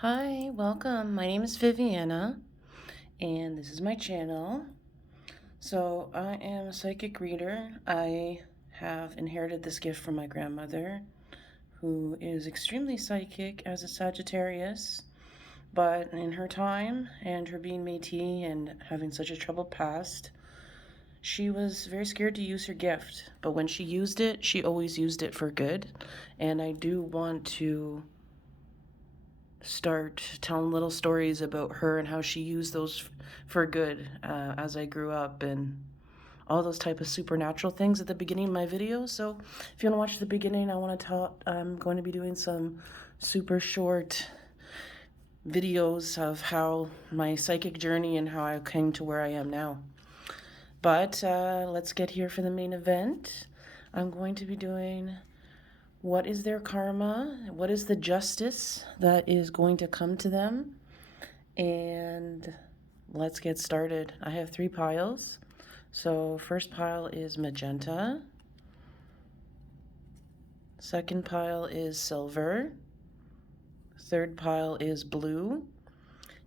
Hi, welcome. My name is Vivianna, and this is my channel. So, I am a psychic reader. I have inherited this gift from my grandmother, who is extremely psychic as a Sagittarius. But in her time, and her being Métis and having such a troubled past, she was very scared to use her gift. But when she used it, she always used it for good. And I do want to start telling little stories about her and how she used those for good as I grew up, and all those type of supernatural things at the beginning of my video. So if you want to watch the beginning, I'm going to be doing some super short videos of how my psychic journey and how I came to where I am now. But let's get here for the main event. I'm going to be doing what is their karma, what is the justice that is going to come to them, and let's get started. I have 3 piles. So first pile is magenta, second pile is silver, third pile is blue.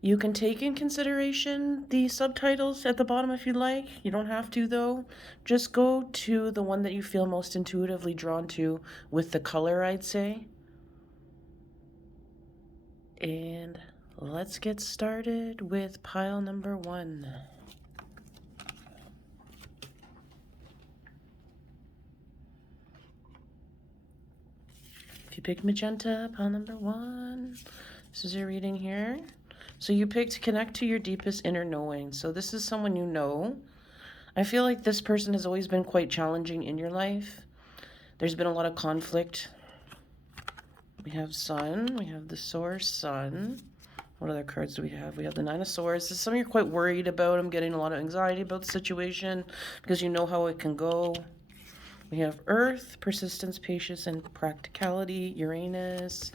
You can take in consideration the subtitles at the bottom if you'd like. You don't have to, though. Just go to the one that you feel most intuitively drawn to with the color, I'd say. And let's get started with pile number 1. If you picked magenta, pile number 1, this is your reading here. So you picked connect to your deepest inner knowing. So this is someone you know. I feel like this person has always been quite challenging in your life. There's been a lot of conflict. We have Sun, we have the Source, Sun. What other cards do we have? We have the 9 of Swords. This is something you're quite worried about. I'm getting a lot of anxiety about the situation because you know how it can go. We have Earth, persistence, patience, and practicality. Uranus,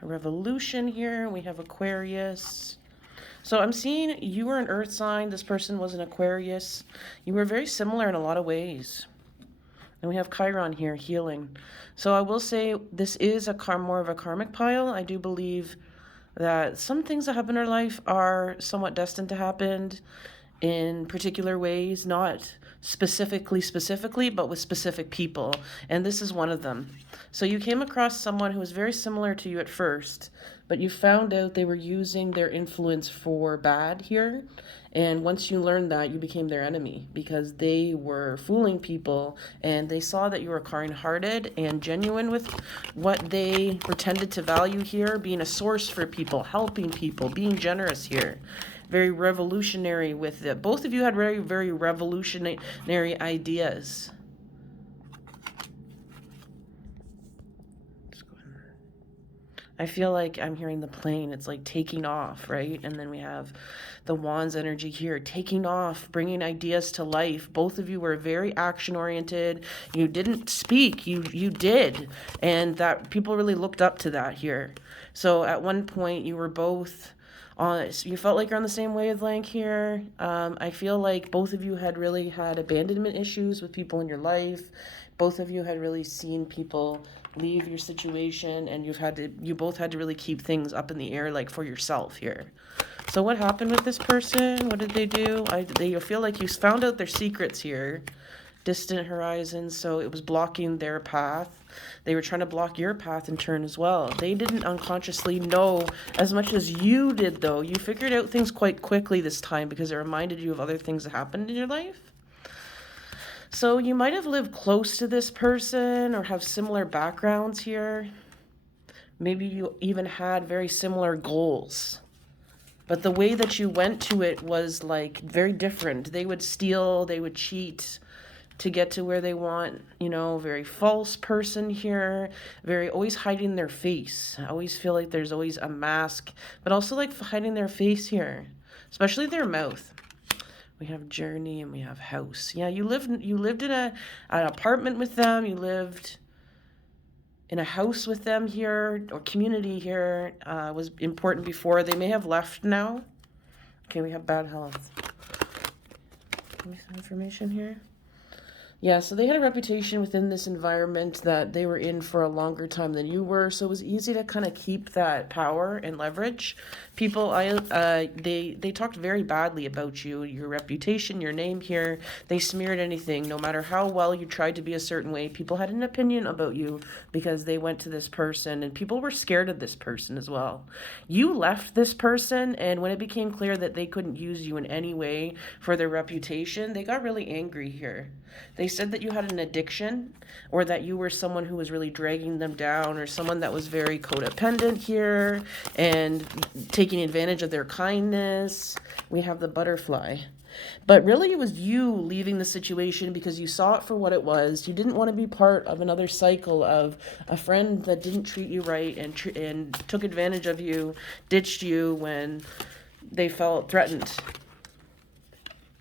revolution here. We have Aquarius. So I'm seeing you were an Earth sign. This person was an Aquarius. You were very similar in a lot of ways. And we have Chiron here, healing. So I will say this is more of a karmic pile. I do believe that some things that happen in our life are somewhat destined to happen in particular ways, not specifically, but with specific people. And this is one of them. So you came across someone who was very similar to you at first, but you found out they were using their influence for bad here. And once you learned that, you became their enemy because they were fooling people, and they saw that you were kind-hearted and genuine with what they pretended to value here, being a source for people, helping people, being generous here. Very revolutionary with it. Both of you had very, very revolutionary ideas. I feel like I'm hearing the plane. It's like taking off, right? And then we have the Wands energy here, taking off, bringing ideas to life. Both of you were very action-oriented. You didn't speak, you did. And that people really looked up to that here. So at one point you were both honest. You felt like you're on the same wavelength here. I feel like both of you had really had abandonment issues with people in your life. Both of you had really seen people leave your situation, and you both had to really keep things up in the air, like for yourself here. So what happened with this person? What did they do? They feel like you found out their secrets here. Distant horizons, so it was blocking their path. They were trying to block your path in turn as well. They didn't unconsciously know as much as you did, though. You figured out things quite quickly this time because it reminded you of other things that happened in your life. So you might have lived close to this person or have similar backgrounds here. Maybe you even had very similar goals. But the way that you went to it was like very different. They would steal, they would cheat to get to where they want, very false person here, very always hiding their face. I always feel like there's always a mask, but also like hiding their face here, especially their mouth. We have journey and we have house. Yeah, you lived in an apartment with them. You lived in a house with them here, or community here was important before. They may have left now. Okay, we have bad health. Give me some information here. Yeah, so they had a reputation within this environment that they were in for a longer time than you were, so it was easy to kind of keep that power and leverage. People, they talked very badly about you, your reputation, your name here. They smeared anything, no matter how well you tried to be a certain way. People had an opinion about you because they went to this person, and people were scared of this person as well. You left this person, and when it became clear that they couldn't use you in any way for their reputation, they got really angry here. They said that you had an addiction, or that you were someone who was really dragging them down, or someone that was very codependent here and taking advantage of their kindness. We have the butterfly. But really, it was you leaving the situation because you saw it for what it was. You didn't want to be part of another cycle of a friend that didn't treat you right and took advantage of you, ditched you when they felt threatened.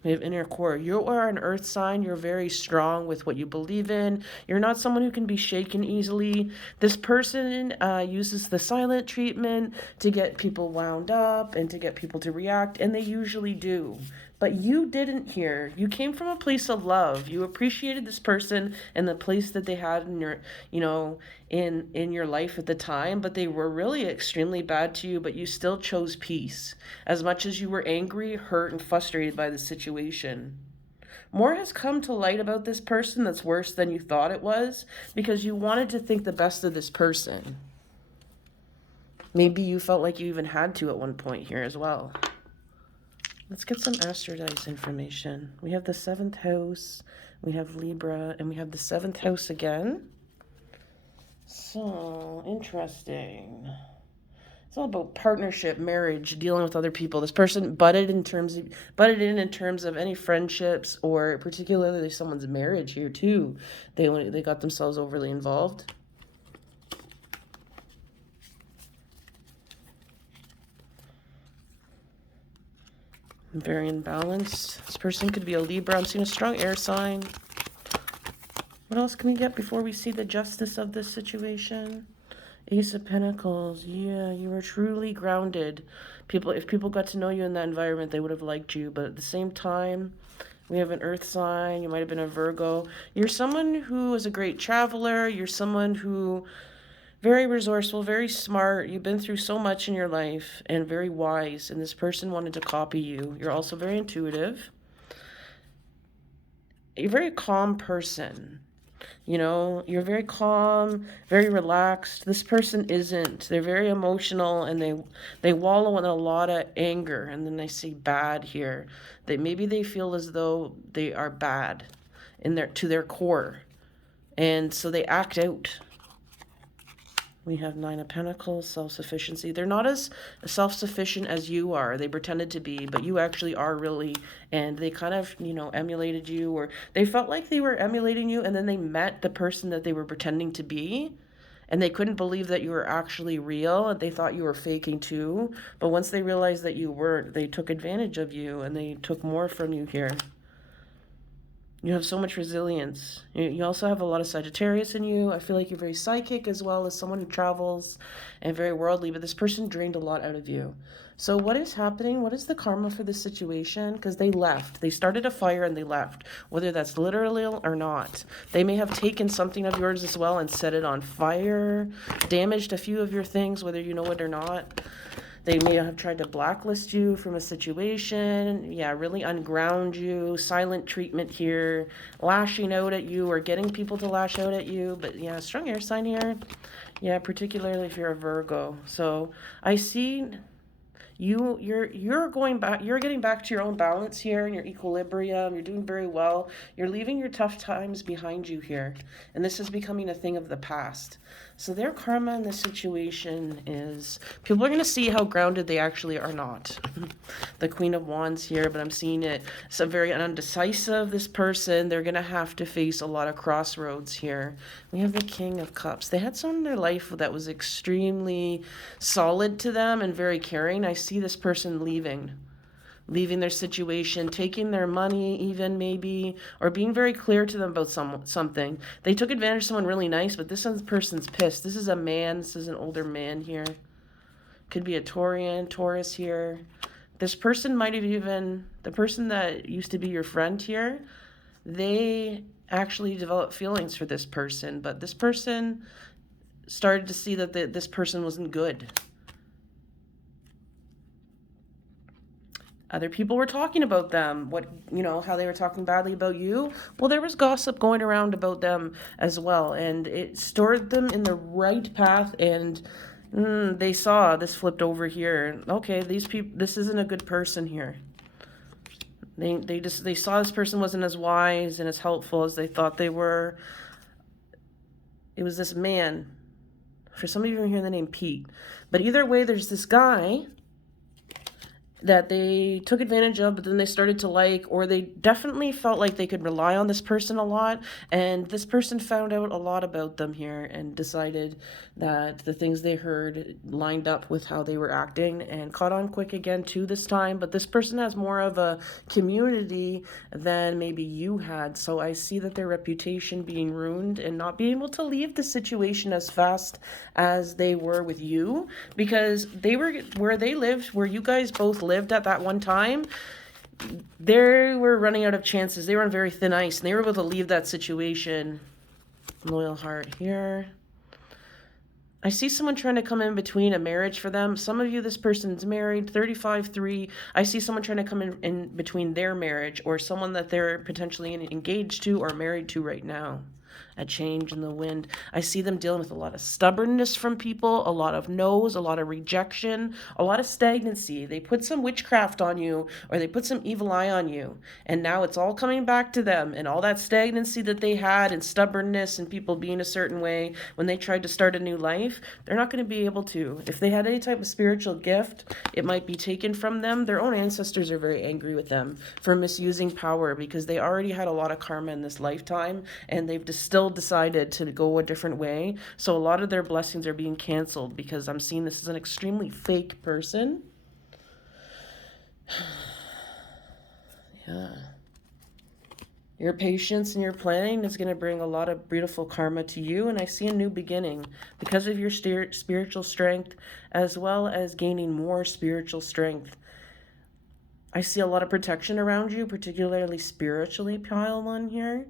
We have inner core. You are an earth sign. You're very strong with what you believe in. You're not someone who can be shaken easily. This person uses the silent treatment to get people wound up and to get people to react, and they usually do. But you didn't here. You came from a place of love. You appreciated this person and the place that they had in your, in your life at the time, but they were really extremely bad to you, but you still chose peace as much as you were angry, hurt, and frustrated by the situation. More has come to light about this person that's worse than you thought it was because you wanted to think the best of this person. Maybe you felt like you even had to at one point here as well. Let's get some astrodice information. We have the 7th house, we have Libra, and we have the 7th house again. So, interesting. It's all about partnership, marriage, dealing with other people. This person butted in terms of any friendships or particularly someone's marriage here too. They got themselves overly involved. Very imbalanced. This person could be a Libra. I'm seeing a strong air sign. What else can we get before we see the justice of this situation? Ace of Pentacles. Yeah, you were truly grounded. If people got to know you in that environment, they would have liked you. But at the same time, we have an earth sign. You might have been a Virgo. You're someone who is a great traveler. You're someone who very resourceful, very smart. You've been through so much in your life and very wise. And this person wanted to copy you. You're also very intuitive. You're a very calm person. You're very calm, very relaxed. This person isn't. They're very emotional and they wallow in a lot of anger. And then I see bad here. Maybe they feel as though they are bad to their core. And so they act out. We have 9 of Pentacles, self-sufficiency. They're not as self-sufficient as you are. They pretended to be, but you actually are really. And they kind of, emulated you, or they felt like they were emulating you, and then they met the person that they were pretending to be, and they couldn't believe that you were actually real, and they thought you were faking too. But once they realized that you weren't, they took advantage of you, and they took more from you here. You have so much resilience. You also have a lot of Sagittarius in you. I feel like you're very psychic as well as someone who travels and very worldly, but this person drained a lot out of you. So what is happening? What is the karma for this situation? Because they left. They started a fire and they left, whether that's literally or not. They may have taken something of yours as well and set it on fire, damaged a few of your things, whether you know it or not. They may have tried to blacklist you from a situation. Yeah, really unground you. Silent treatment here. Lashing out at you or getting people to lash out at you. But yeah, strong air sign here. Yeah, particularly if you're a Virgo. So I see you're going back. You're getting back to your own balance here and your equilibrium. You're doing very well. You're leaving your tough times behind you here. And this is becoming a thing of the past. So their karma in this situation is people are going to see how grounded they actually are not. The Queen of Wands here, but I'm seeing it. It's a very undecisive, this person. They're going to have to face a lot of crossroads here. We have the King of Cups. They had someone in their life that was extremely solid to them and very caring. I see this person leaving their situation, taking their money even maybe, or being very clear to them about something. They took advantage of someone really nice, but this person's pissed. This is a man. This is an older man here. Could be a Taurus here. This person might have even, the person that used to be your friend here, they actually develop feelings for this person, but this person started to see that this person wasn't good. Other people were talking about them, how they were talking badly about you. Well, there was gossip going around about them as well, and it stored them in the right path, and they saw this flipped over here. Okay, these people, this isn't a good person here. They saw this person wasn't as wise and as helpful as they thought they were. It was this man. For some of you, hear the name Pete. But either way, there's this guy that they took advantage of, but then they started to like, or they definitely felt like they could rely on this person a lot, and this person found out a lot about them here and decided that the things they heard lined up with how they were acting, and caught on quick again too this time. But this person has more of a community than maybe you had, so I see that their reputation being ruined and not being able to leave the situation as fast as they were with you, because they were where they lived, where you guys both lived at that one time. They were running out of chances. They were on very thin ice, and they were able to leave that situation. Loyal heart here. I see someone trying to come in between a marriage for them. Some of you, this person's married, 35-3. I see someone trying to come in between their marriage or someone that they're potentially engaged to or married to right now. A change in the wind. I see them dealing with a lot of stubbornness from people, a lot of no's, a lot of rejection, a lot of stagnancy. They put some witchcraft on you, or they put some evil eye on you, and now it's all coming back to them, and all that stagnancy that they had and stubbornness and people being a certain way when they tried to start a new life, they're not going to be able to. If they had any type of spiritual gift, it might be taken from them. Their own ancestors are very angry with them for misusing power, because they already had a lot of karma in this lifetime, and they've still decided to go a different way. So a lot of their blessings are being canceled, because I'm seeing this as an extremely fake person. Yeah. Your patience and your planning is going to bring a lot of beautiful karma to you, and I see a new beginning because of your spiritual strength, as well as gaining more spiritual strength. I see a lot of protection around you, particularly spiritually, pile one here.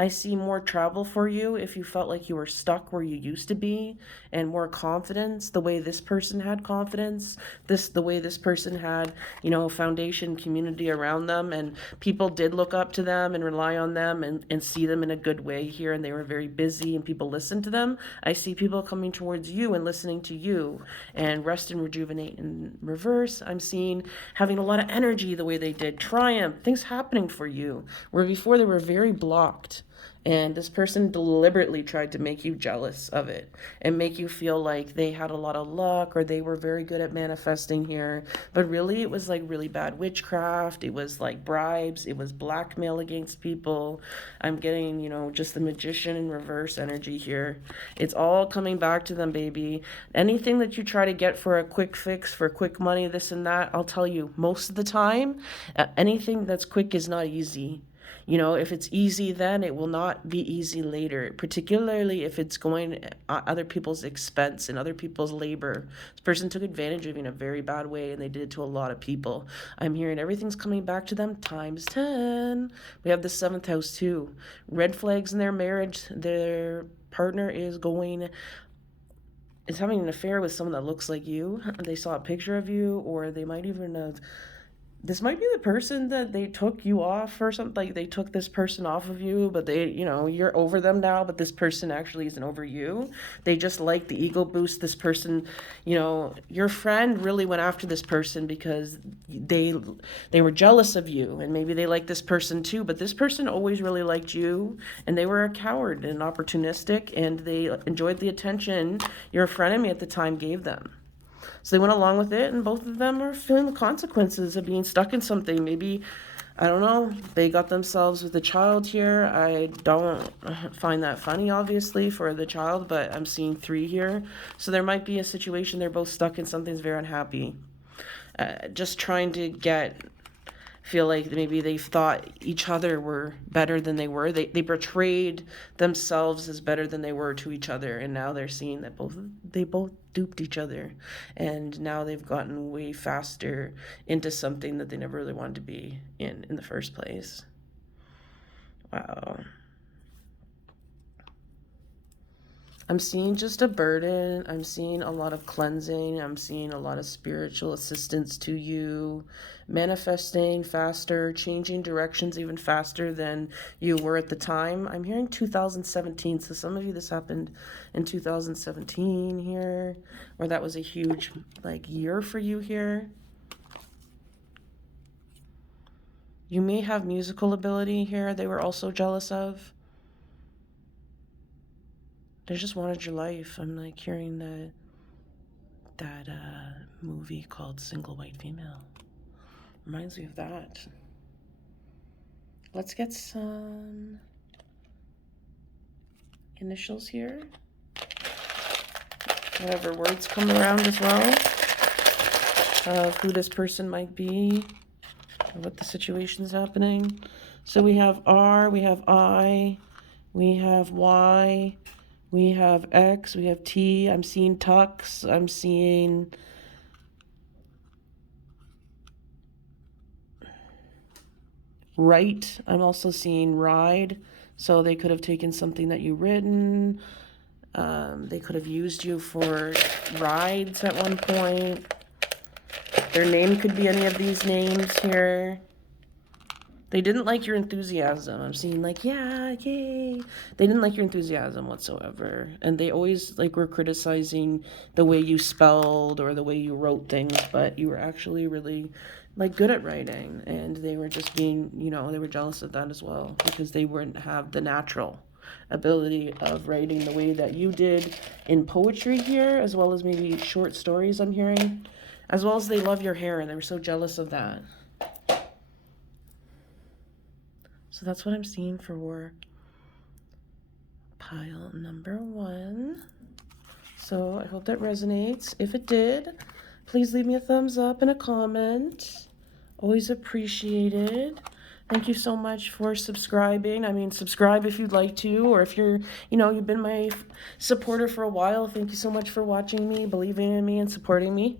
I see more travel for you if you felt like you were stuck where you used to be, and more confidence, the way this person had confidence, the way this person had, foundation, community around them, and people did look up to them and rely on them and see them in a good way here, and they were very busy and people listened to them. I see people coming towards you and listening to you, and rest and rejuvenate in reverse. I'm seeing having a lot of energy the way they did, triumph, things happening for you, where before they were very blocked. And this person deliberately tried to make you jealous of it and make you feel like they had a lot of luck or they were very good at manifesting here. But really, it was like really bad witchcraft. It was like bribes. It was blackmail against people. I'm getting, just the magician in reverse energy here. It's all coming back to them, baby. Anything that you try to get for a quick fix, for quick money, this and that, I'll tell you, most of the time, anything that's quick is not easy. If it's easy then, it will not be easy later, particularly if it's going at other people's expense and other people's labor. This person took advantage of you in a very bad way, and they did it to a lot of people. I'm hearing everything's coming back to them times 10. We have the 7th house too. Red flags in their marriage. Their partner is having an affair with someone that looks like you. They saw a picture of you, or they might even have... This might be the person that they took you off or something. Like they took this person off of you, but you're over them now, but this person actually isn't over you. They just like the ego boost. This person, your friend really went after this person because they were jealous of you, and maybe they like this person too, but this person always really liked you, and they were a coward and opportunistic, and they enjoyed the attention your frenemy at the time gave them. So they went along with it, and both of them are feeling the consequences of being stuck in something. Maybe, I don't know, they got themselves with a child here. I don't find that funny, obviously, for the child, but I'm seeing 3 here. So there might be a situation they're both stuck in something that's very unhappy. Just trying to feel like maybe they thought each other were better than they were. They portrayed themselves as better than they were to each other, and now they're seeing that they both duped each other, and now they've gotten way faster into something that they never really wanted to be in the first place. Wow. I'm seeing just a burden. I'm seeing a lot of cleansing. I'm seeing a lot of spiritual assistance to you, manifesting faster, changing directions even faster than you were at the time. I'm hearing 2017. So some of you, this happened in 2017 here, or that was a huge year for you here. You may have musical ability here they were also jealous of. They just wanted your life. I'm hearing that movie called Single White Female. Reminds me of that. Let's get some initials here. Whatever words come around as well of who this person might be, or what the situation's happening. So we have R, we have I, we have Y, we have X, we have T. I'm seeing tux. I'm seeing right. I'm also seeing ride. So they could have taken something that you've written. They could have used you for rides at one point. Their name could be any of these names here. They didn't like your enthusiasm. I'm seeing yeah, yay. They didn't like your enthusiasm whatsoever. And they always were criticizing the way you spelled or the way you wrote things, but you were actually really good at writing. And they were just being, they were jealous of that as well because they wouldn't have the natural ability of writing the way that you did in poetry here, as well as maybe short stories I'm hearing, as well as they love your hair and they were so jealous of that. So that's what I'm seeing for pile number 1. So I hope that resonates. If it did, please leave me a thumbs up and a comment. Always appreciated. Thank you so much for subscribing. I mean, subscribe if you'd like to, or if you're, you've been my supporter for a while. Thank you so much for watching me, believing in me, and supporting me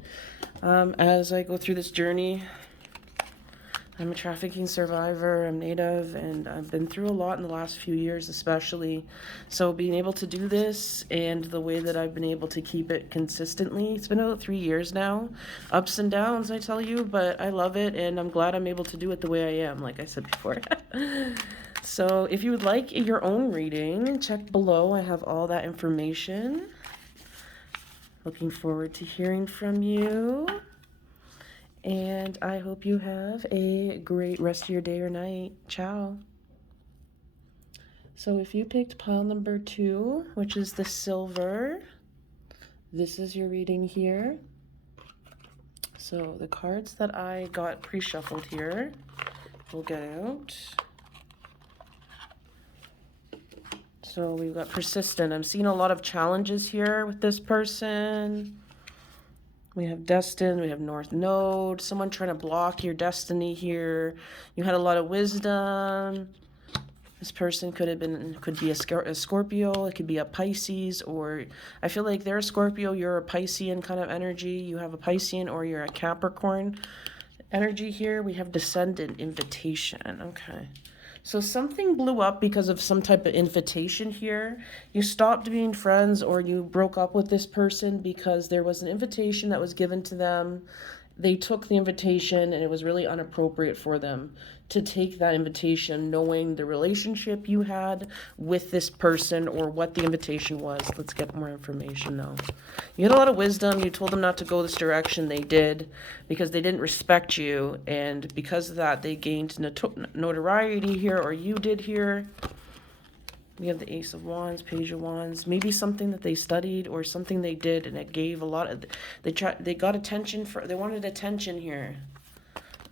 as I go through this journey. I'm a trafficking survivor, I'm Native, and I've been through a lot in the last few years especially. So being able to do this and the way that I've been able to keep it consistently, it's been about 3 years now. Ups and downs, I tell you, but I love it and I'm glad I'm able to do it the way I am, like I said before. So if you would like your own reading, check below. I have all that information. Looking forward to hearing from you. And I hope you have a great rest of your day or night. Ciao. So if you picked pile number 2, which is the silver, this is your reading here. So the cards that I got pre-shuffled here, we'll get out. So we've got persistent. I'm seeing a lot of challenges here with this person. We have destined, we have North Node, someone trying to block your destiny here. You had a lot of wisdom. This person could be a Scorpio, it could be a Pisces, or I feel like they're a Scorpio, you're a Piscean kind of energy. You have a Piscean or you're a Capricorn energy here. We have descendant, invitation, okay. So something blew up because of some type of invitation here. You stopped being friends or you broke up with this person because there was an invitation that was given to them. They took the invitation and it was really inappropriate for them to take that invitation knowing the relationship you had with this person or what the invitation was. Let's get more information now. You had a lot of wisdom. You told them not to go this direction. They did because they didn't respect you. And because of that, they gained notoriety here, or you did here. We have the Ace of Wands, Page of Wands, maybe something that they studied or something they did and it gave a lot of, they got attention they wanted attention here.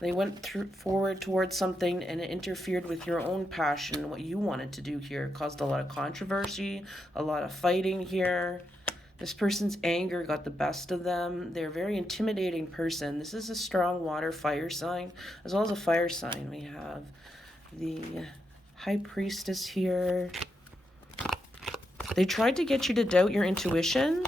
They went forward towards something and it interfered with your own passion, what you wanted to do here. It caused a lot of controversy, a lot of fighting here. This person's anger got the best of them. They're a very intimidating person. This is a strong water fire sign, as well as a fire sign. We have the High Priestess here. They tried to get you to doubt your intuition.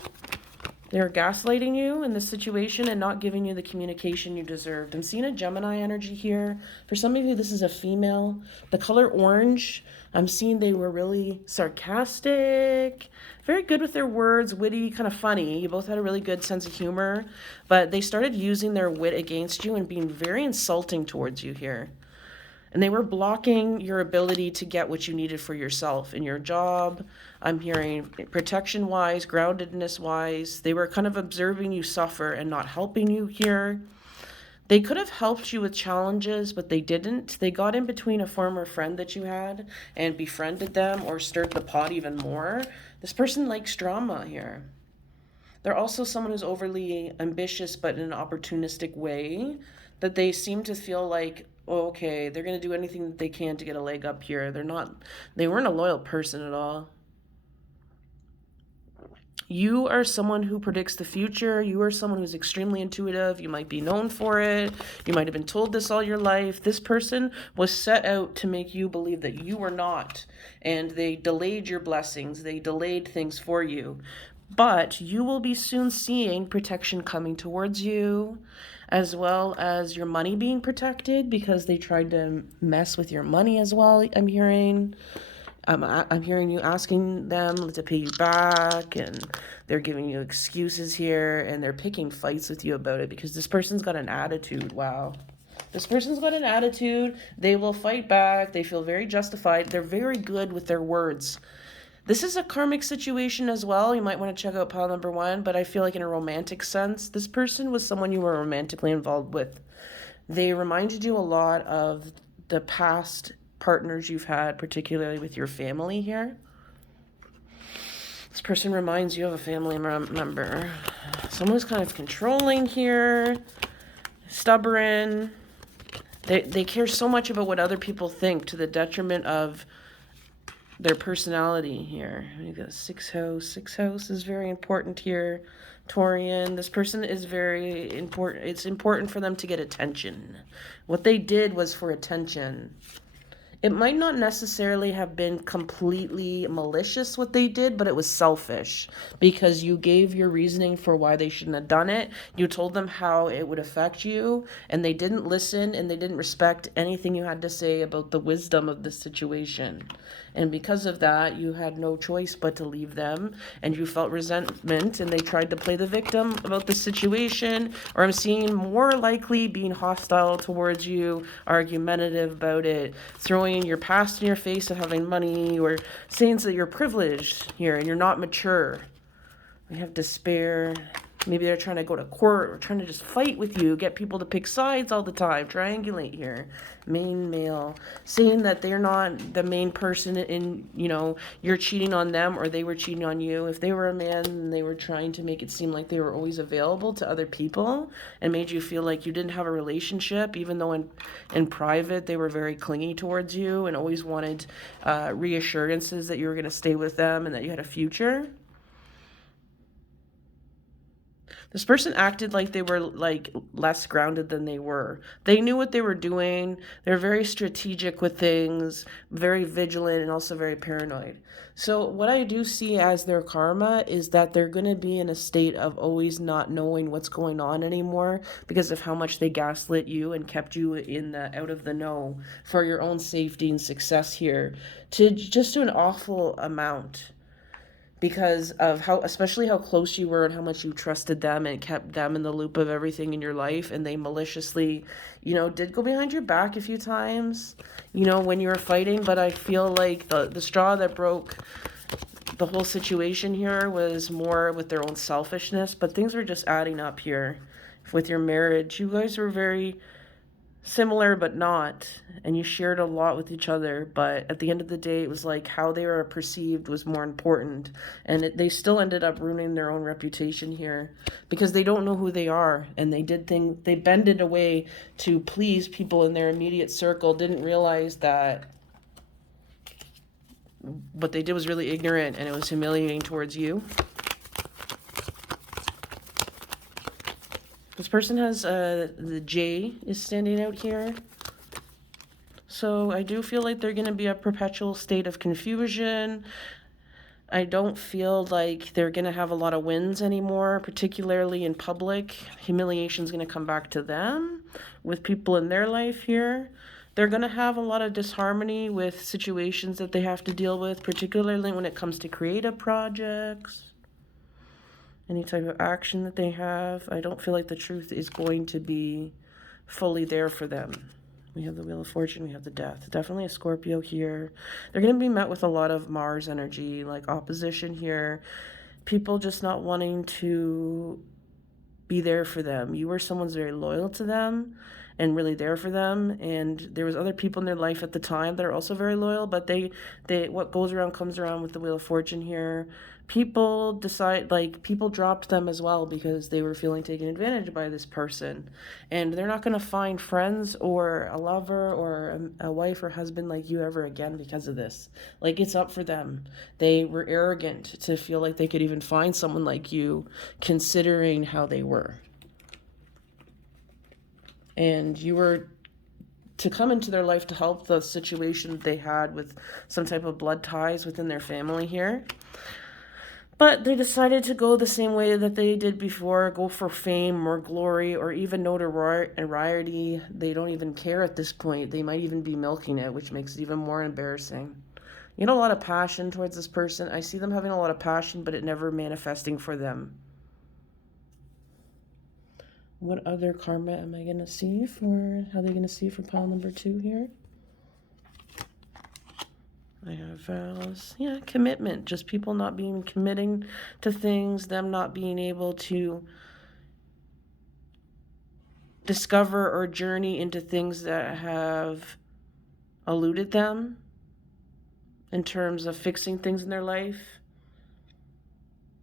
They're gaslighting you in this situation and not giving you the communication you deserved. I'm seeing a Gemini energy here. For some of you, this is a female. The color orange I'm seeing they were really sarcastic, very good with their words, witty, kind of funny. You both had a really good sense of humor, but they started using their wit against you and being very insulting towards you here. And they were blocking your ability to get what you needed for yourself in your job. I'm hearing protection wise, groundedness wise. They were kind of observing you suffer and not helping you here. They could have helped you with challenges, but they didn't. They got in between a former friend that you had and befriended them or stirred the pot even more. This person likes drama here. They're also someone who's overly ambitious, but in an opportunistic way, that they seem to feel like, oh, okay, they're going to do anything that they can to get a leg up here. They weren't a loyal person at all. You are someone who predicts the future. You are someone who's extremely intuitive. You might be known for it. You might have been told this all your life. This person was set out to make you believe that you were not. And they delayed your blessings. They delayed things for you. But you will be soon seeing protection coming towards you, as well as your money being protected, because they tried to mess with your money as well, I'm hearing. I'm hearing you asking them to pay you back, and they're giving you excuses here, and they're picking fights with you about it because this person's got an attitude. Wow. This person's got an attitude. They will fight back. They feel very justified. They're very good with their words. This is a karmic situation as well. You might want to check out pile number 1, but I feel like in a romantic sense, this person was someone you were romantically involved with. They reminded you a lot of the past partners you've had, particularly with your family here. This person reminds you of a family member. Someone who's kind of controlling here, stubborn. They care so much about what other people think to the detriment of their personality here. You got 6th house. 6th house is very important here. Taurian, this person is very important. It's important for them to get attention. What they did was for attention. It might not necessarily have been completely malicious what they did, but it was selfish because you gave your reasoning for why they shouldn't have done it. You told them how it would affect you, and they didn't listen, and they didn't respect anything you had to say about the wisdom of the situation. And because of that, you had no choice but to leave them, and you felt resentment, and they tried to play the victim about the situation, or I'm seeing more likely being hostile towards you, argumentative about it, throwing your past in your face of having money, or saying that you're privileged here and you're not mature. We have despair. Maybe they're trying to go to court or trying to just fight with you, get people to pick sides all the time, triangulate here. Main male, saying that they're not the main person in, you're cheating on them or they were cheating on you. If they were a man, and they were trying to make it seem like they were always available to other people and made you feel like you didn't have a relationship, even though in private they were very clingy towards you and always wanted reassurances that you were going to stay with them and that you had a future. This person acted like they were less grounded than they were. They knew what they were doing. They're very strategic with things, very vigilant, and also very paranoid. So what I do see as their karma is that they're going to be in a state of always not knowing what's going on anymore because of how much they gaslit you and kept you in the out of the know for your own safety and success here to just do an awful amount. Because of especially how close you were and how much you trusted them and kept them in the loop of everything in your life. And they maliciously, did go behind your back a few times, when you were fighting. But I feel like the straw that broke the whole situation here was more with their own selfishness. But things were just adding up here with your marriage. You guys were very similar but not, and you shared a lot with each other, but at the end of the day it was like how they were perceived was more important, and they still ended up ruining their own reputation here because they don't know who they are, and they bended away to please people in their immediate circle, didn't realize that what they did was really ignorant and it was humiliating towards you. This person has the J is standing out here. So I do feel like they're going to be a perpetual state of confusion. I don't feel like they're going to have a lot of wins anymore, particularly in public. Humiliation is going to come back to them with people in their life here. They're going to have a lot of disharmony with situations that they have to deal with, particularly when it comes to creative projects, any type of action that they have. I don't feel like the truth is going to be fully there for them. We have the Wheel of Fortune, we have the Death. Definitely a Scorpio here. They're going to be met with a lot of Mars energy, like opposition here. People just not wanting to be there for them. You were someone's very loyal to them and really there for them, and there was other people in their life at the time that are also very loyal, but they what goes around comes around with the Wheel of Fortune here. People decide, like, people dropped them as well because they were feeling taken advantage by this person, and they're not going to find friends or a lover or a wife or husband like you ever again because of this. Like, it's up for them. They were arrogant to feel like they could even find someone like you, considering how they were. And you were to come into their life to help the situation they had with some type of blood ties within their family here. But they decided to go the same way that they did before, go for fame or glory or even notoriety. They don't even care at this point. They might even be milking it, which makes it even more embarrassing. You know, a lot of passion towards this person. I see them having a lot of passion, but it never manifesting for them. What other karma am I going to see for, how are they going to see for pile number 2 here? I have vows. Yeah, commitment. Just people not being committing to things, them not being able to discover or journey into things that have eluded them in terms of fixing things in their life.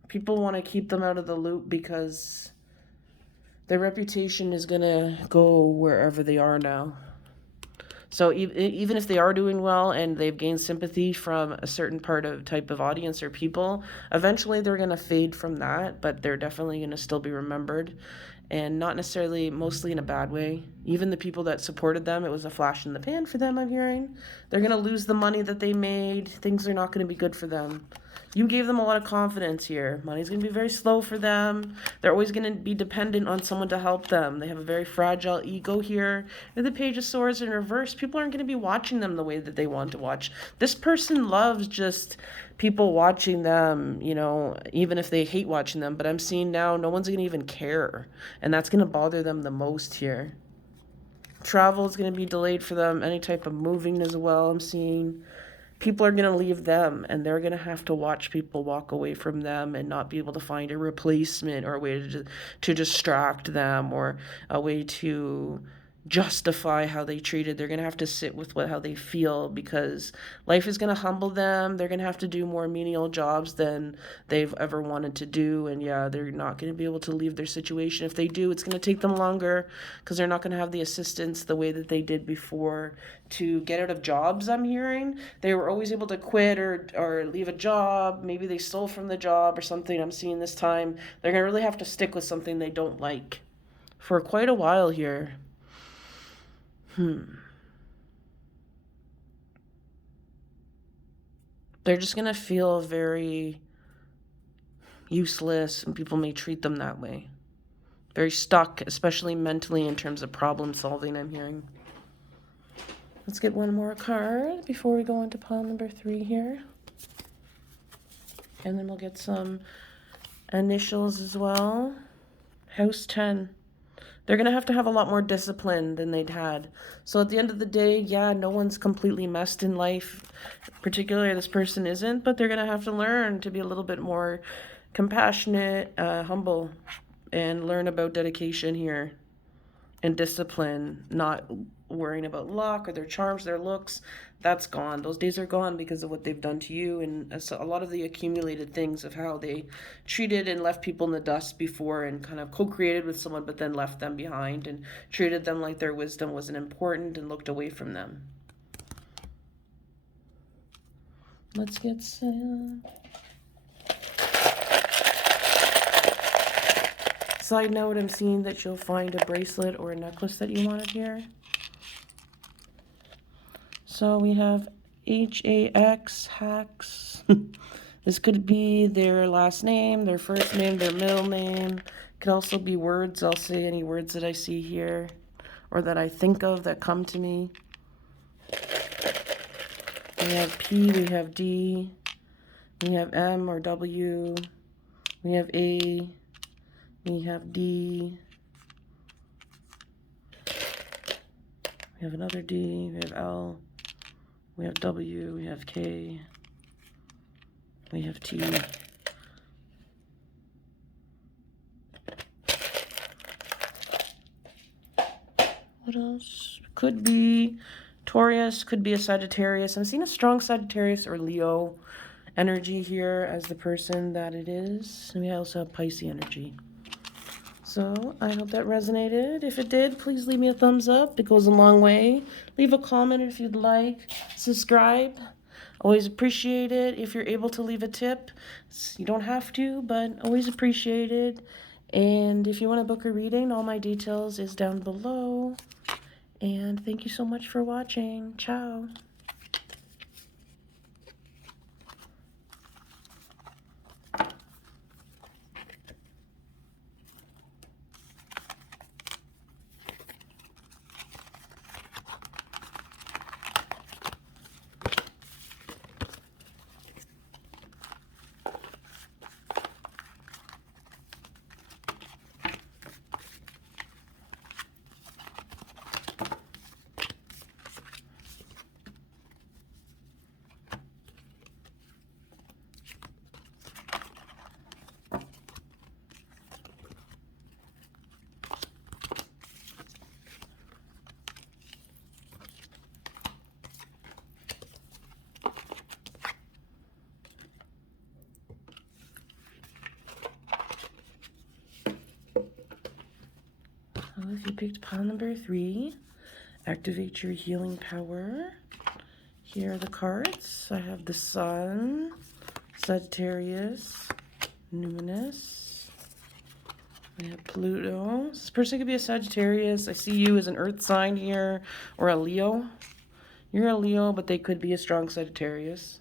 People want to keep them out of the loop because their reputation is going to go wherever they are now. So even if they are doing well and they've gained sympathy from a certain type of audience or people, eventually they're going to fade from that, but they're definitely going to still be remembered, and not necessarily mostly in a bad way. Even the people that supported them, it was a flash in the pan for them, I'm hearing. They're going to lose the money that they made. Things are not going to be good for them. You gave them a lot of confidence here. Money's going to be very slow for them. They're always going to be dependent on someone to help them. They have a very fragile ego here. With the Page of Swords in reverse, people aren't going to be watching them the way that they want to watch. This person loves just people watching them, you know, even if they hate watching them. But I'm seeing now no one's going to even care. And that's going to bother them the most here. Travel is going to be delayed for them. Any type of moving as well, I'm seeing. People are going to leave them, and they're going to have to watch people walk away from them and not be able to find a replacement or a way to distract them or a way to justify how they treated. They're going to have to sit with how they feel, because life is going to humble them. They're going to have to do more menial jobs than they've ever wanted to do. And yeah, they're not going to be able to leave their situation. If they do, it's going to take them longer because they're not going to have the assistance the way that they did before to get out of jobs. I'm hearing they were always able to quit or leave a job. Maybe they stole from the job or something. I'm seeing this time they're going to really have to stick with something they don't like for quite a while here. They're just going to feel very useless, and people may treat them that way. Very stuck, especially mentally in terms of problem solving, I'm hearing. Let's get one more card before we go into pile number 3 here. And then we'll get some initials as well. House 10. They're going to have a lot more discipline than they'd had. So at the end of the day, yeah, no one's completely messed in life. Particularly this person isn't, but they're going to have to learn to be a little bit more compassionate, humble, and learn about dedication here and discipline, not worrying about luck or their charms, their looks. That's gone. Those days are gone because of what they've done to you, and a lot of the accumulated things of how they treated and left people in the dust before and kind of co-created with someone but then left them behind and treated them like their wisdom wasn't important and looked away from them. Let's get some... Side note, I'm seeing that you'll find a bracelet or a necklace that you wanted here. So we have HAX, hacks. This could be their last name, their first name, their middle name. It could also be words. I'll say any words that I see here or that I think of that come to me. We have P, we have D, we have M or W, we have A, we have D, we have another D, we have L, we have W, we have K, we have T. What else? Could be Taurus, could be a Sagittarius. I'm seeing a strong Sagittarius or Leo energy here as the person that it is. And we also have Pisces energy. So I hope that resonated. If it did, please leave me a thumbs up. It goes a long way. Leave a comment if you'd like. Subscribe. Always appreciate it. If you're able to leave a tip, you don't have to, but always appreciate it. And if you want to book a reading, all my details is down below. And thank you so much for watching. Ciao. So if you picked pile number 3, activate your healing power. Here are the cards. I have the Sun, Sagittarius, Numinous. We have Pluto. This person could be a Sagittarius. I see you as an Earth sign here, or a Leo. You're a Leo, but they could be a strong Sagittarius.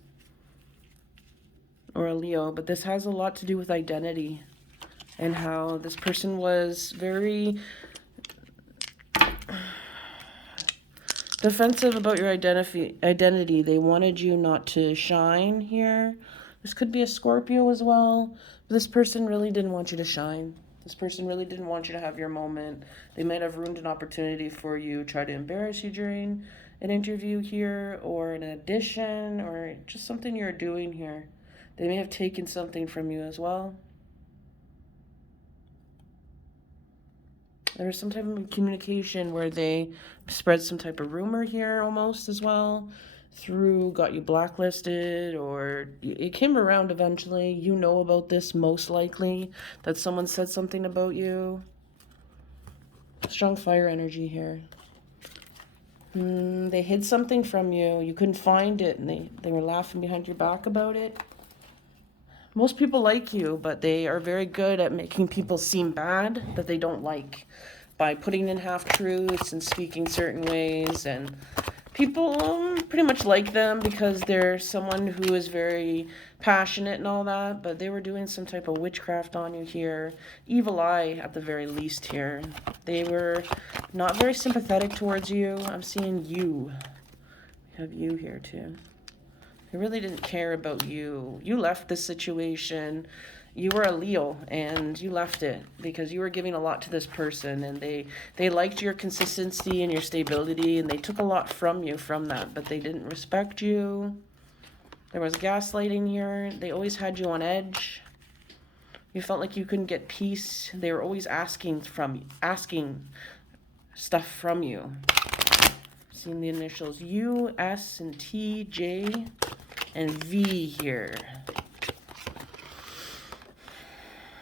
Or a Leo, but this has a lot to do with identity and how this person was very defensive about your identity. They wanted you not to shine here. This could be a Scorpio as well. This person really didn't want you to shine. This person really didn't want you to have your moment. They might have ruined an opportunity for you, try to embarrass you during an interview here, or an audition, or just something you're doing here. They may have taken something from you as well. There was some type of communication where they spread some type of rumor here almost as well, got you blacklisted, or it came around eventually. You know about this most likely, that someone said something about you. Strong fire energy here. They hid something from you. You couldn't find it, and they were laughing behind your back about it. Most people like you, but they are very good at making people seem bad that they don't like by putting in half-truths and speaking certain ways. And people pretty much like them because they're someone who is very passionate and all that, but they were doing some type of witchcraft on you here. Evil eye at the very least here. They were not very sympathetic towards you. I'm seeing you. We have you here too. They really didn't care about you. You left this situation. You were a Leo, and you left it because you were giving a lot to this person, and they liked your consistency and your stability, and they took a lot from you from that, but they didn't respect you. There was gaslighting here. They always had you on edge. You felt like you couldn't get peace. They were always asking stuff from you. Seeing the initials U, S, and T, J, and V here.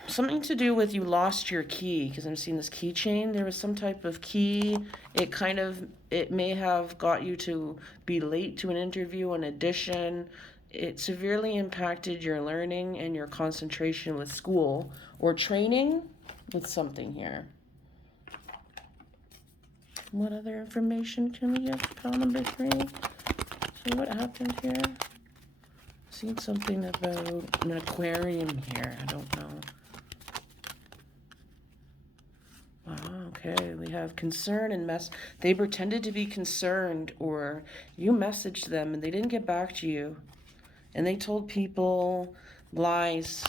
Something to do with you lost your key, because I'm seeing this keychain. There was some type of key. It may have got you to be late to an interview, an audition. It severely impacted your learning and your concentration with school or training with something here. What other information can we get for pile number 3? So what happened here? Seen something about an aquarium here. I don't know. Wow, Okay, we have concern and they pretended to be concerned, or you messaged them and they didn't get back to you. And they told people lies.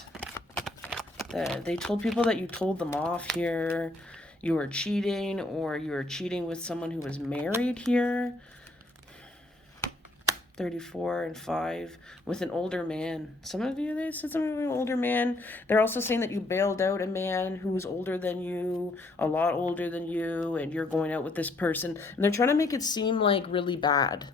They told people that you told them off here. You were cheating, or you were cheating with someone who was married here. 34 and 5 with an older man. Some of you, they said something about an older man. They're also saying that you bailed out a man who was older than you, a lot older than you, and you're going out with this person. And they're trying to make it seem like really bad.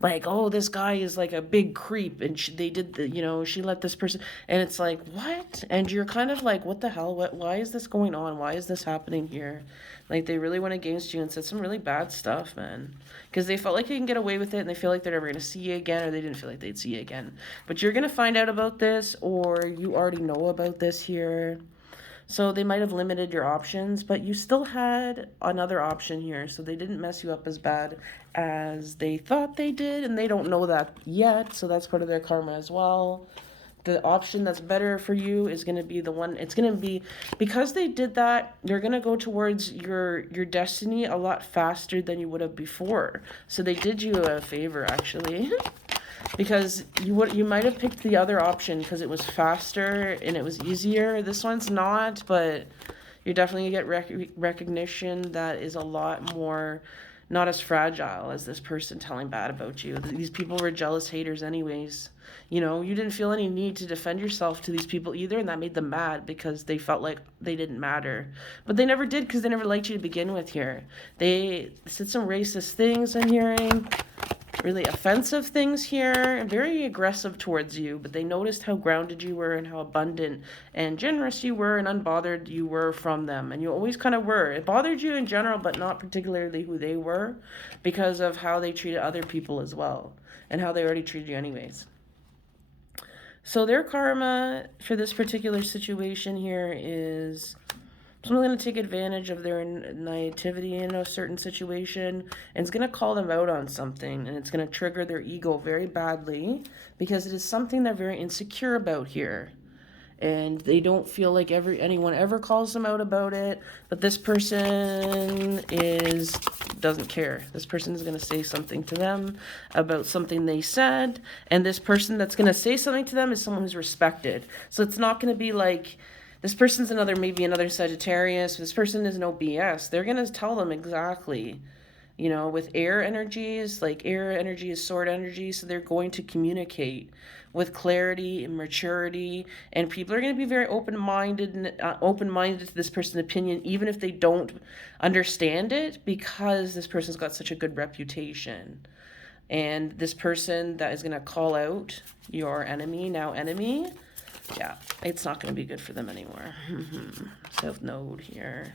Like, oh, this guy is like a big creep, and they did the, she let this person, and it's like, what? And you're kind of like, what the hell? Why is this going on? Why is this happening here? Like, they really went against you and said some really bad stuff, man. Because they felt like they can get away with it, and they feel like they're never going to see you again, or they didn't feel like they'd see you again. But you're going to find out about this, or you already know about this here. So they might have limited your options, but you still had another option here. So they didn't mess you up as bad as they thought they did, and they don't know that yet. So that's part of their karma as well. The option that's better for you is going to be the one, it's going to be, because they did that, you're going to go towards your destiny a lot faster than you would have before. So they did you a favor, actually. Because you might have picked the other option because it was faster and it was easier. This one's not, but you're definitely going to get recognition that is a lot more, not as fragile as this person telling bad about you. These people were jealous haters anyways. You didn't feel any need to defend yourself to these people either, and that made them mad because they felt like they didn't matter. But they never did, because they never liked you to begin with here. They said some racist things I'm hearing. Really offensive things here, very aggressive towards you, but they noticed how grounded you were and how abundant and generous you were and unbothered you were from them. And you always kind of were. It bothered you in general, but not particularly who they were, because of how they treated other people as well and how they already treated you anyways. So their karma for this particular situation here is someone's going to take advantage of their naivety in a certain situation, and it's going to call them out on something, and it's going to trigger their ego very badly, because it is something they're very insecure about here. And they don't feel like anyone ever calls them out about it, but this person doesn't care. This person is going to say something to them about something they said, and this person that's going to say something to them is someone who's respected. So it's not going to be like, this person's maybe another Sagittarius. This person is no BS. They're going to tell them exactly, with air energies, like air energy is sword energy. So they're going to communicate with clarity and maturity. And people are going to be very open-minded to this person's opinion, even if they don't understand it, because this person's got such a good reputation. And this person that is going to call out your enemy, yeah, it's not going to be good for them anymore. South Node here.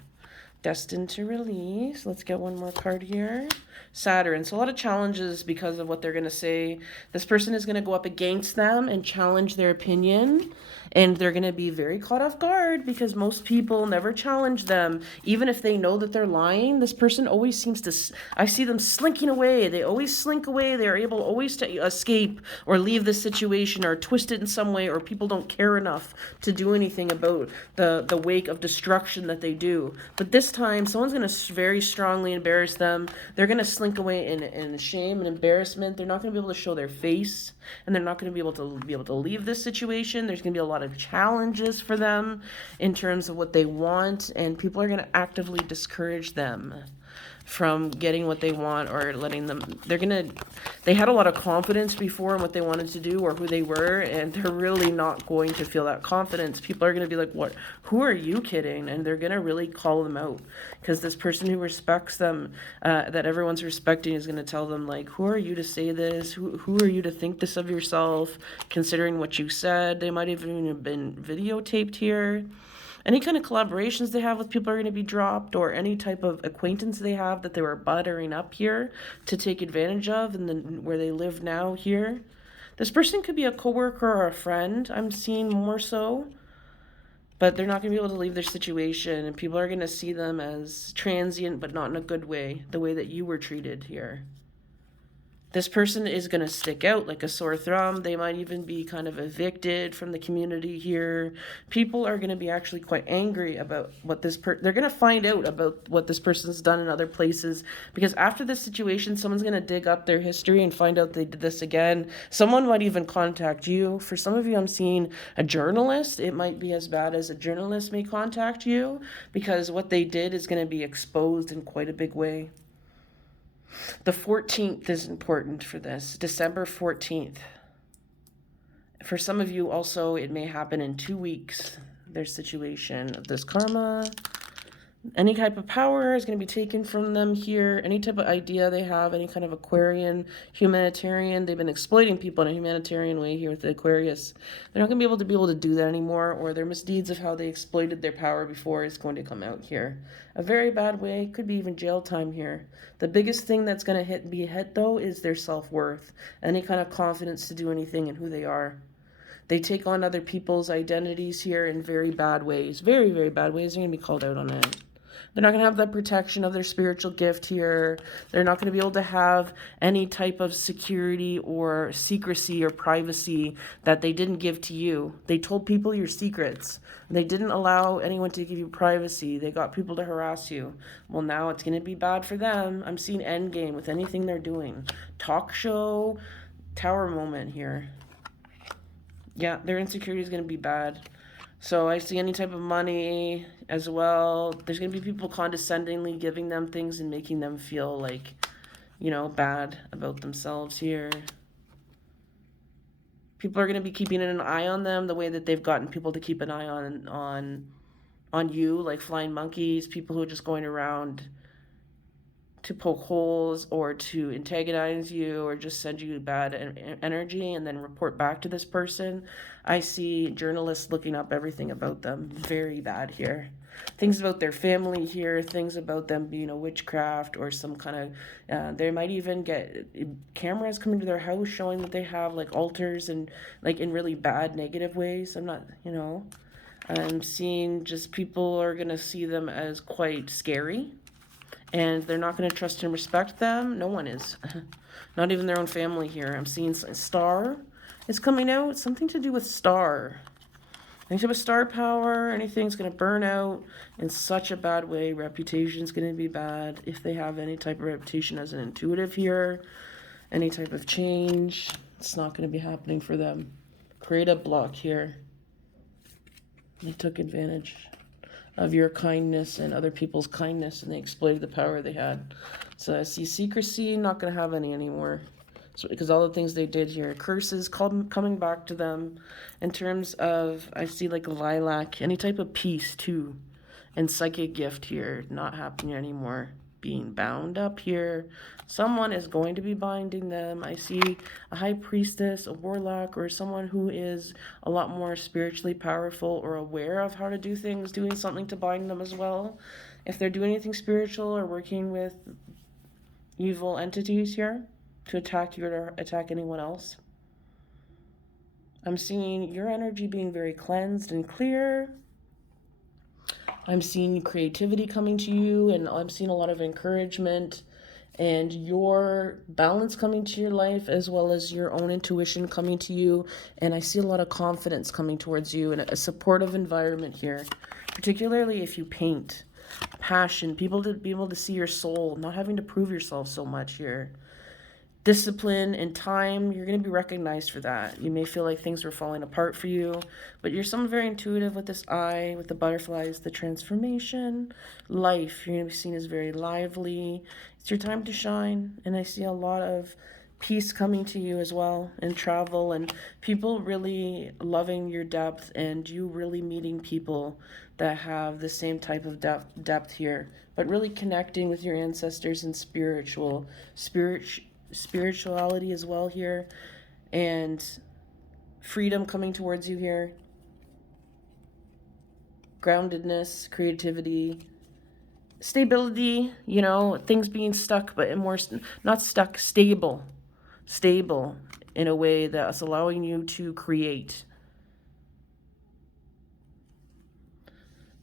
Destined to release. Let's get one more card here. Saturn. So a lot of challenges because of what they're going to say. This person is going to go up against them and challenge their opinion. And they're going to be very caught off guard, because most people never challenge them. Even if they know that they're lying, this person always seems to, I see them slinking away. They always slink away. They're able always to escape or leave the situation or twist it in some way, or people don't care enough to do anything about the wake of destruction that they do. But this time, someone's going to very strongly embarrass them. They're going to slink away in shame and embarrassment. They're not going to be able to show their face, and they're not going to be able to leave this situation. There's going to be a lot of challenges for them in terms of what they want, and people are going to actively discourage them from getting what they want, or letting them, they had a lot of confidence before in what they wanted to do or who they were, and they're really not going to feel that confidence. People are going to be like, what, who are you kidding? And they're going to really call them out, because this person who respects them, that everyone's respecting, is going to tell them, like, who are you to say this? Who are you to think this of yourself, considering what you said? They might even have been videotaped here. Any kind of collaborations they have with people are going to be dropped, or any type of acquaintance they have that they were buttering up here to take advantage of, and then where they live now here. This person could be a coworker or a friend, I'm seeing more so, but they're not going to be able to leave their situation, and people are going to see them as transient, but not in a good way, the way that you were treated here. This person is going to stick out like a sore thumb. They might even be kind of evicted from the community here. People are going to be actually quite angry about what they're going to find out about what this person's done in other places, because after this situation, someone's going to dig up their history and find out they did this again. Someone might even contact you. For some of you, I'm seeing a journalist. It might be as bad as a journalist may contact you, because what they did is going to be exposed in quite a big way. The 14th is important for this, December 14th. For some of you also, it may happen in 2 weeks. Their situation of this karma. Any type of power is going to be taken from them here. Any type of idea they have, any kind of Aquarian, humanitarian. They've been exploiting people in a humanitarian way here with the Aquarius. They're not going to be able to do that anymore, or their misdeeds of how they exploited their power before is going to come out here. A very bad way. Could be even jail time here. The biggest thing that's going to be hit, though, is their self-worth. Any kind of confidence to do anything in who they are. They take on other people's identities here in very bad ways. Very, very bad ways. They're going to be called out on it. They're not going to have the protection of their spiritual gift here. They're not going to be able to have any type of security or secrecy or privacy that they didn't give to you. They told people your secrets. They didn't allow anyone to give you privacy. They got people to harass you. Well, now it's going to be bad for them. I'm seeing endgame with anything they're doing. Talk show, tower moment here. Yeah, their insecurity is going to be bad. So I see any type of money as well. There's going to be people condescendingly giving them things and making them feel like, you know, bad about themselves here. People are going to be keeping an eye on them the way that they've gotten people to keep an eye on you, like flying monkeys, people who are just going around to poke holes or to antagonize you or just send you bad energy and then report back to this person. I see journalists looking up everything about them. Very bad here. Things about their family here, things about them being a witchcraft or some kind of, they might even get cameras coming to their house showing that they have like altars and like in really bad negative ways. I'm not, you know, I'm seeing just people are going to see them as quite scary. And they're not going to trust and respect them. No one is. Not even their own family here. I'm seeing star is coming out. Something to do with star. Any type of star power, anything's going to burn out in such a bad way. Reputation's going to be bad. If they have any type of reputation as an intuitive here, any type of change, it's not going to be happening for them. Create a block here. They took advantage of your kindness and other people's kindness, and they exploited the power they had. So I see secrecy, not going to have any anymore. So, because all the things they did here, curses coming back to them. In terms of, I see like lilac, any type of peace too. And psychic gift here, not happening anymore. Being bound up here. Someone is going to be binding them. I see a high priestess, a warlock, or someone who is a lot more spiritually powerful or aware of how to do things, doing something to bind them as well. If they're doing anything spiritual or working with evil entities here to attack you or attack anyone else. I'm seeing your energy being very cleansed and clear. I'm seeing creativity coming to you, and I'm seeing a lot of encouragement and your balance coming to your life, as well as your own intuition coming to you. And I see a lot of confidence coming towards you and a supportive environment here, particularly if you paint. Passion, people to be able to see your soul, not having to prove yourself so much here. Discipline and time, you're going to be recognized for that. You may feel like things were falling apart for you, but you're someone very intuitive with this eye, with the butterflies, the transformation. Life, you're going to be seen as very lively. It's your time to shine, and I see a lot of peace coming to you as well, and travel, and people really loving your depth, and you really meeting people that have the same type of depth here, but really connecting with your ancestors and spirituality as well here, and freedom coming towards you here. Groundedness, creativity, stability, you know, things being stuck, but more not stuck, stable in a way that's allowing you to create.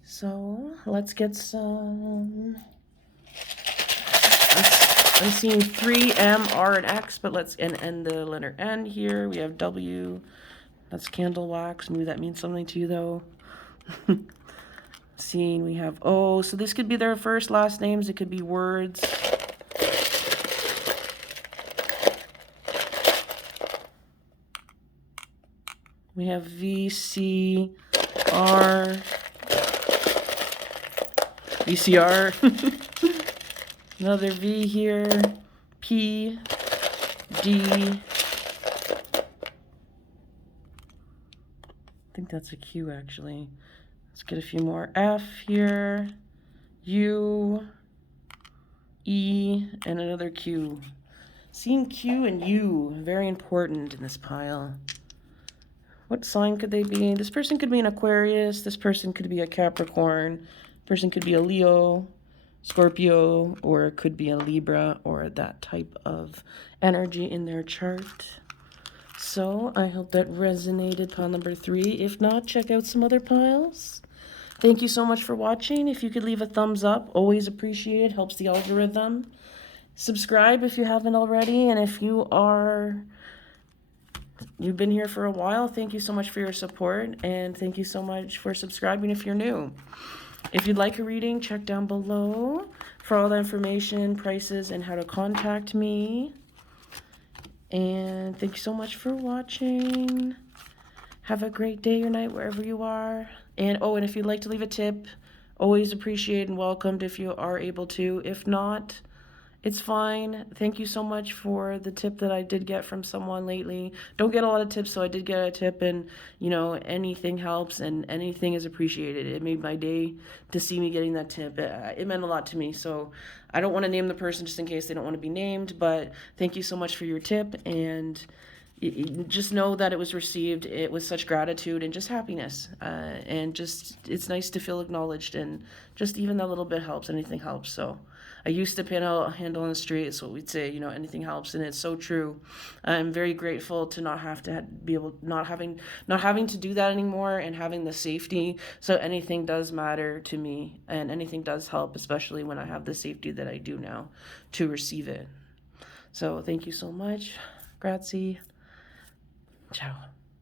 So let's get some. I'm seeing 3, M, R, and X, but let's end the letter N here. We have W. That's candle wax. Maybe that means something to you, though. Seeing we have O. So this could be their first, last names. It could be words. We have V, C, R. VCR. Another V here. P, D. I think that's a Q, actually. Let's get a few more. F here. U, E, and another Q. Seeing Q and U, very important in this pile. What sign could they be? This person could be an Aquarius. This person could be a Capricorn. Person could be a Leo, Scorpio, or it could be a Libra, or that type of energy in their chart. So I hope that resonated, pile number 3. If not, check out some other piles. Thank you so much for watching. If you could leave a thumbs up, always appreciated, helps the algorithm. Subscribe if you haven't already, and if you've been here for a while, thank you so much for your support, and thank you so much for subscribing if you're new. If you'd like a reading, check down below for all the information, prices, and how to contact me. And thank you so much for watching. Have a great day or night wherever you are. And and if you'd like to leave a tip, always appreciated and welcomed if you are able to. If not, it's fine. Thank you so much for the tip that I did get from someone lately. Don't get a lot of tips, so I did get a tip, and anything helps and anything is appreciated. It made my day to see me getting that tip. It meant a lot to me, so I don't want to name the person just in case they don't want to be named, but thank you so much for your tip, and just know that it was received it with such gratitude and just happiness, and just it's nice to feel acknowledged, and just even that little bit helps. Anything helps. So I used to panhandle on the street. It's what we'd say, anything helps, and it's so true. I'm very grateful to not have to be able, not having to do that anymore, and having the safety. So anything does matter to me, and anything does help, especially when I have the safety that I do now to receive it. So thank you so much. Grazie. Ciao.